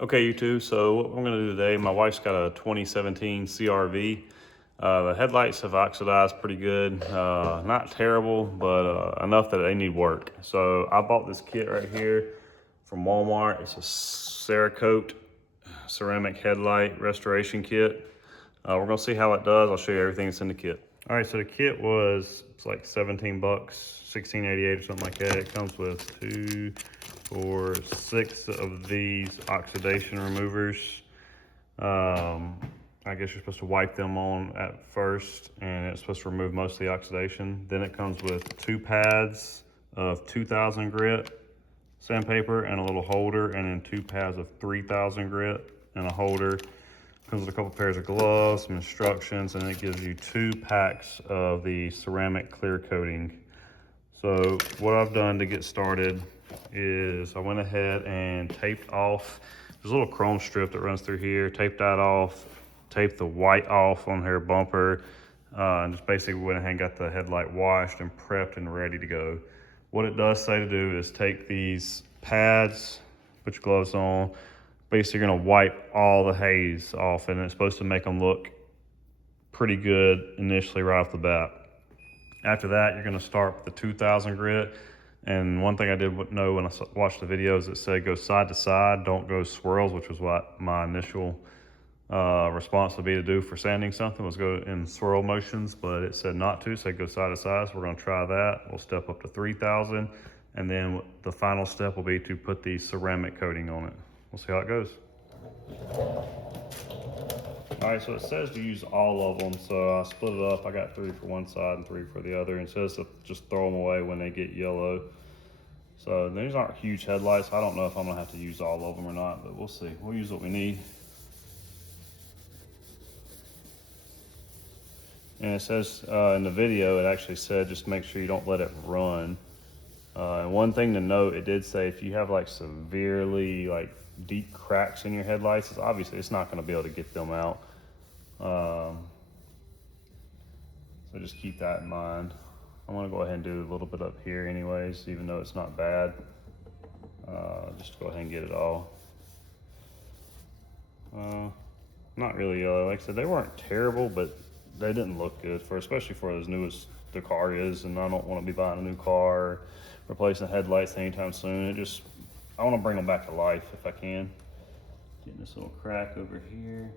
Okay, YouTube, so what I'm gonna do today, my wife's got a 2017 CRV. The headlights have oxidized pretty good. Not terrible, but enough that they need work. So I bought this kit right here from Walmart. It's a Cerakote ceramic headlight restoration kit. We're gonna see how it does. I'll show you everything that's in the kit. All right, so the kit it's like 17 bucks, 16.88 or something like that. It comes with 2, 4, 6 of these oxidation removers. I guess you're supposed to wipe them on at first, and it's supposed to remove most of the oxidation. Then it comes with 2 pads of 2000 grit sandpaper and a little holder, and then 2 pads of 3000 grit and a holder. Comes with a couple pairs of gloves, some instructions, and it gives you 2 packs of the ceramic clear coating. So what I've done to get started is I went ahead and taped off, there's a little chrome strip that runs through here, taped that off, taped the white off on her bumper, and just basically went ahead and got the headlight washed and prepped and ready to go. What it does say to do is take these pads, put your gloves on, basically you're gonna wipe all the haze off, and it's supposed to make them look pretty good initially right off the bat. After that, you're gonna start with the 2000 grit. And one thing I did know when I watched the videos, it said go side to side, don't go swirls, which was what my initial response would be to do for sanding something, was go in swirl motions, but it said not to, so go side to side. So we're gonna try that. We'll step up to 3000, and then the final step will be to put the ceramic coating on it. We'll see how it goes. All right, so it says to use all of them, so I split it up. I got 3 for one side and 3 for the other, and it says to just throw them away when they get yellow. So these aren't huge headlights. I don't know if I'm gonna have to use all of them or not, but we'll see. We'll use what we need. And it says in the video, it actually said just make sure you don't let it run. And one thing to note, it did say if you have like severely like deep cracks in your headlights, it's not gonna be able to get them out. So just keep that in mind. I'm gonna go ahead and do a little bit up here anyways, even though it's not bad. Just go ahead and get it all. Not really yellow. Like I said, they weren't terrible, but they didn't look good, especially for as new as the car is, and I don't want to be buying a new car or replacing headlights anytime soon. I want to bring them back to life if I can. Getting this little crack over here.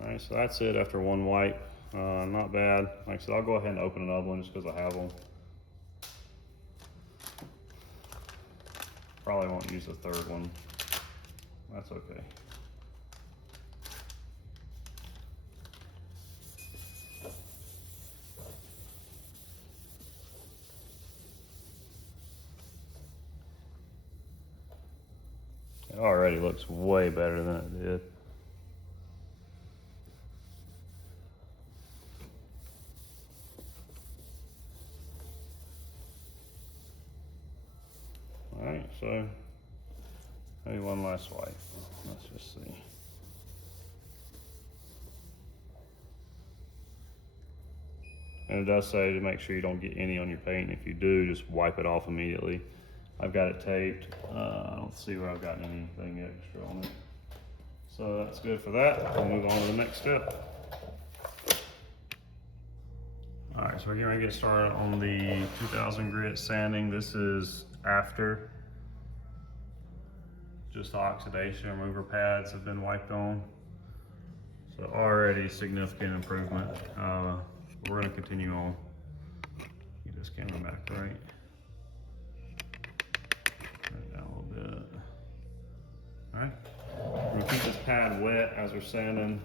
All right, so that's it after one wipe. Not bad. Like I said, I'll go ahead and open another one just because I have them. Probably won't use the third one. That's okay. It already looks way better than it did. All right, so maybe one last wipe. Let's just see. And it does say to make sure you don't get any on your paint. If you do, just wipe it off immediately. I've got it taped. I don't see where I've gotten anything extra on it. So that's good for that. We'll move on to the next step. All right, so we're going to get started on the 2000 grit sanding. This is after just the oxidation remover pads have been wiped on. So already significant improvement. We're going to continue on. Get this camera back right. Turn it down a little bit. All right. We're gonna keep this pad wet as we're sanding.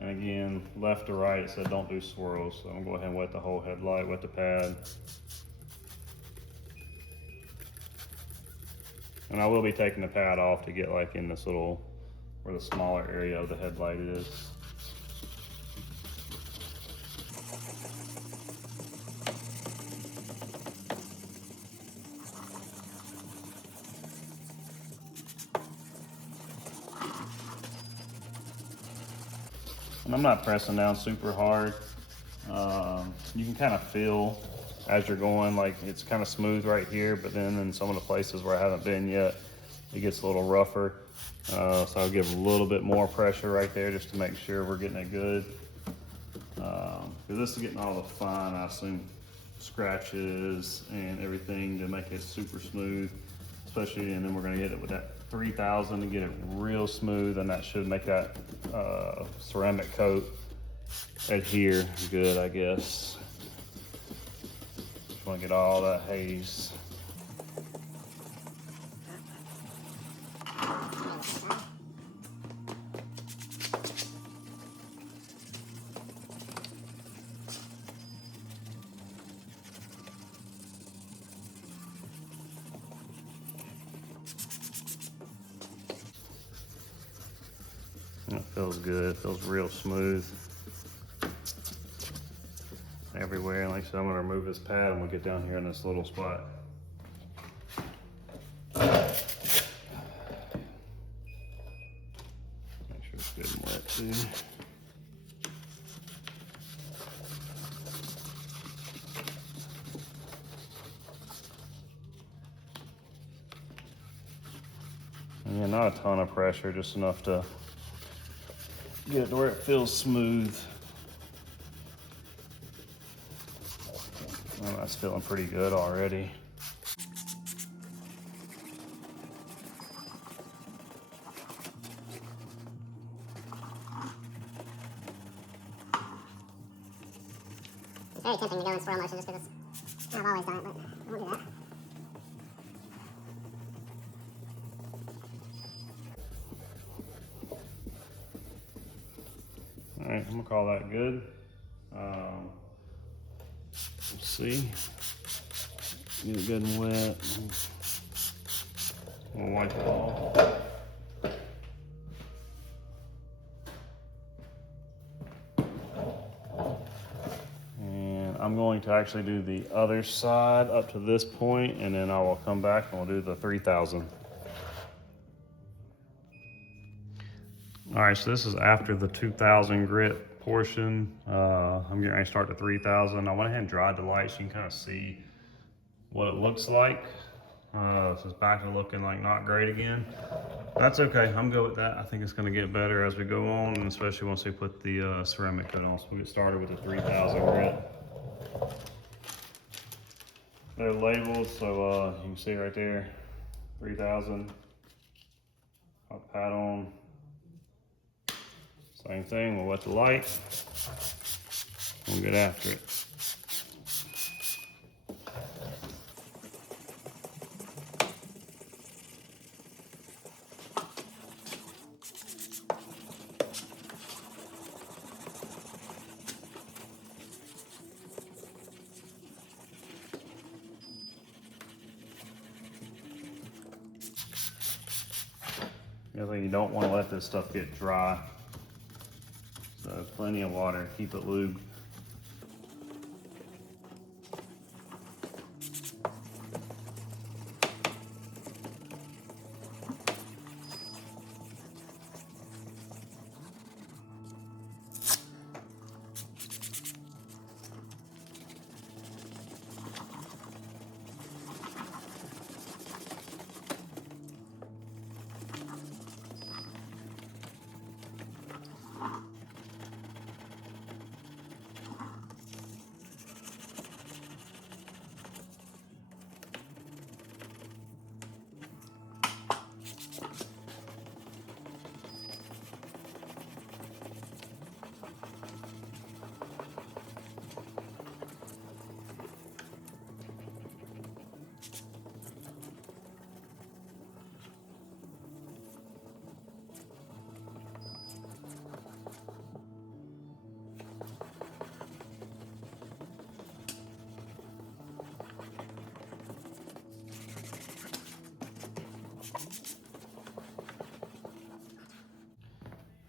And again, left to right, it said don't do swirls. So I'm gonna go ahead and wet the whole headlight, wet the pad. And I will be taking the pad off to get like in this little, where the smaller area of the headlight is. And I'm not pressing down super hard. You can kind of feel as you're going, like it's kind of smooth right here, but then in some of the places where I haven't been yet, it gets a little rougher. So I'll give a little bit more pressure right there just to make sure we're getting it good. Because this is getting all the fine, I assume, scratches and everything to make it super smooth, especially, and then we're gonna hit it with that 3000 to get it real smooth, and that should make that ceramic coat adhere good, I guess. Just wanna get all that haze. It feels good, it feels real smooth everywhere. And like I said, I'm gonna remove this pad and we'll get down here in this little spot. Make sure it's good and wet too. And yeah, not a ton of pressure, just enough to get it to where it feels smooth. Oh, that's feeling pretty good already. It's very tempting to go in swirl motion just because I've always done it, but I won't do that. All right, I'm gonna call that good. Let's see. Get it good and wet. We'll wipe it off. And I'm going to actually do the other side up to this point, and then I will come back and we'll do the 3000. All right, so this is after the 2000 grit portion. I'm getting ready to start the 3000. I went ahead and dried the light so you can kind of see what it looks like. So it's back to looking like not great again. That's okay, I'm good with that. I think it's gonna get better as we go on, and especially once we put the ceramic coat on. So we'll get started with the 3000 grit. They're labeled, so you can see right there, 3000. I'll pat on. Same thing, we'll wet the light. We'll get after it. The other thing, you don't want to let this stuff get dry. So plenty of water, keep it lubed.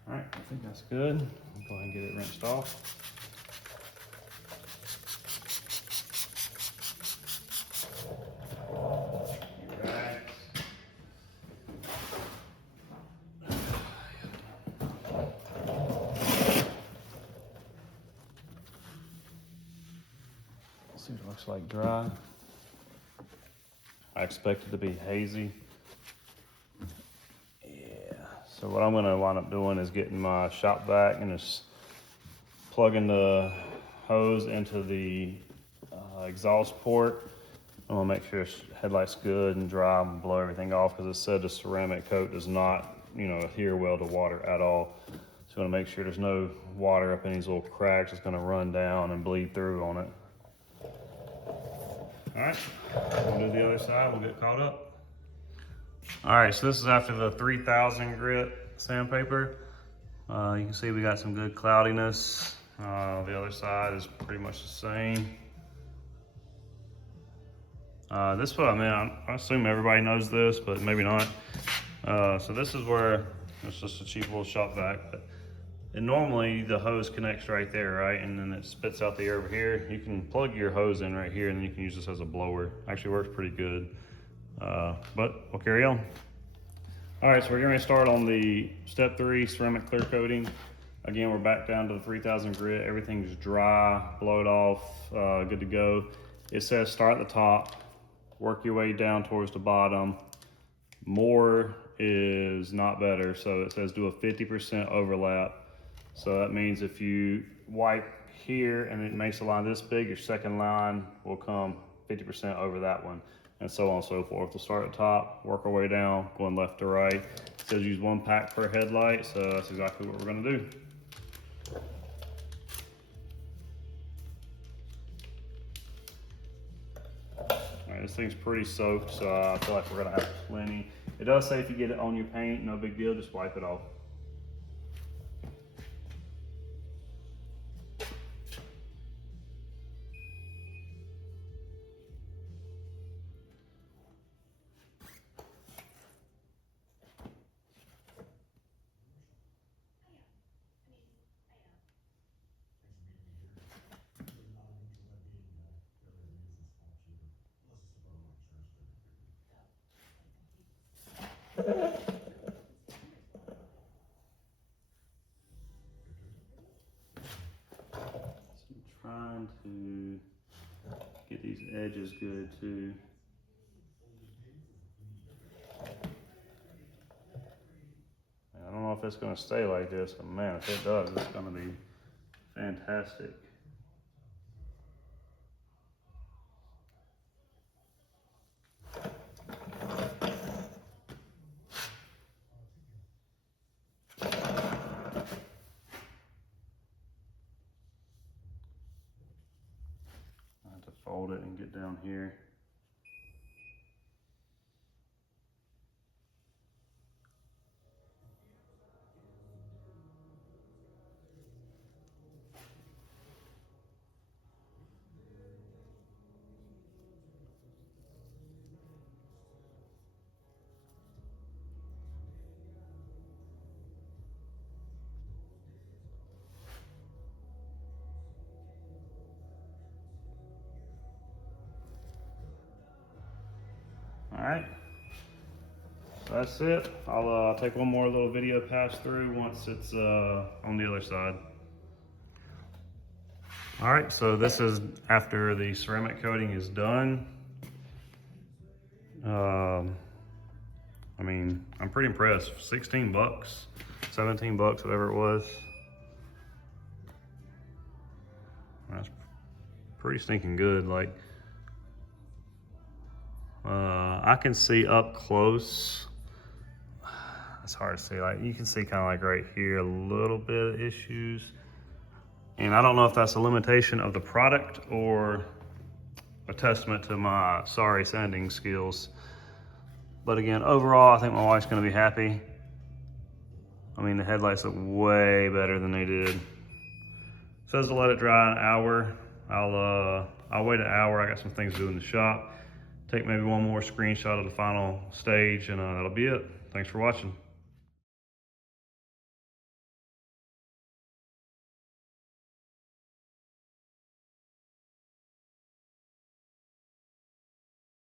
All right, I think that's good. I'll go ahead and get it rinsed off. looks like dry. I expect it to be hazy. Yeah, so what I'm gonna wind up doing is getting my shop vac and just plugging the hose into the exhaust port. I'm gonna make sure the headlight's good and dry and blow everything off, because it said the ceramic coat does not, adhere well to water at all. So I'm gonna make sure there's no water up in these little cracks. It's gonna run down and bleed through on it. All right, we'll do the other side, we'll get caught up. All right, so this is after the 3000 grit sandpaper. You can see we got some good cloudiness. The other side is pretty much the same. This one, I assume everybody knows this, but maybe not. So this is where, it's just a cheap little shop vac, and normally the hose connects right there, right? And then it spits out the air over here. You can plug your hose in right here, and then you can use this as a blower. Actually works pretty good, but we'll carry on. All right, so we're going to start on the step 3 ceramic clear coating. Again, we're back down to the 3000 grit. Everything's dry, blowed off, good to go. It says start at the top, work your way down towards the bottom. More is not better, so it says do a 50% overlap. So that means if you wipe here and it makes a line this big, your second line will come 50% over that one, and so on and so forth. We'll start at the top, work our way down, going left to right. It says use 1 pack per headlight, so that's exactly what we're gonna do. Alright, this thing's pretty soaked, so I feel like we're gonna have plenty. It does say if you get it on your paint, no big deal, just wipe it off. Trying to get these edges good too. I don't know if it's going to stay like this, but man, if it does, it's going to be fantastic. I have to fold it and get down here. All right, so that's it. I'll take one more little video pass through once it's on the other side. All right, so this is after the ceramic coating is done. I'm pretty impressed. 16 bucks, 17 bucks, whatever it was. That's pretty stinking good. Like, I can see up close. It's hard to see. Like, you can see kind of like right here a little bit of issues. And I don't know if that's a limitation of the product or a testament to my sorry sanding skills. But again, overall, I think my wife's gonna be happy. I mean, the headlights look way better than they did. It says to let it dry an hour. I'll wait an hour. I got some things to do in the shop. Take maybe one more screenshot of the final stage, and that'll be it. Thanks for watching.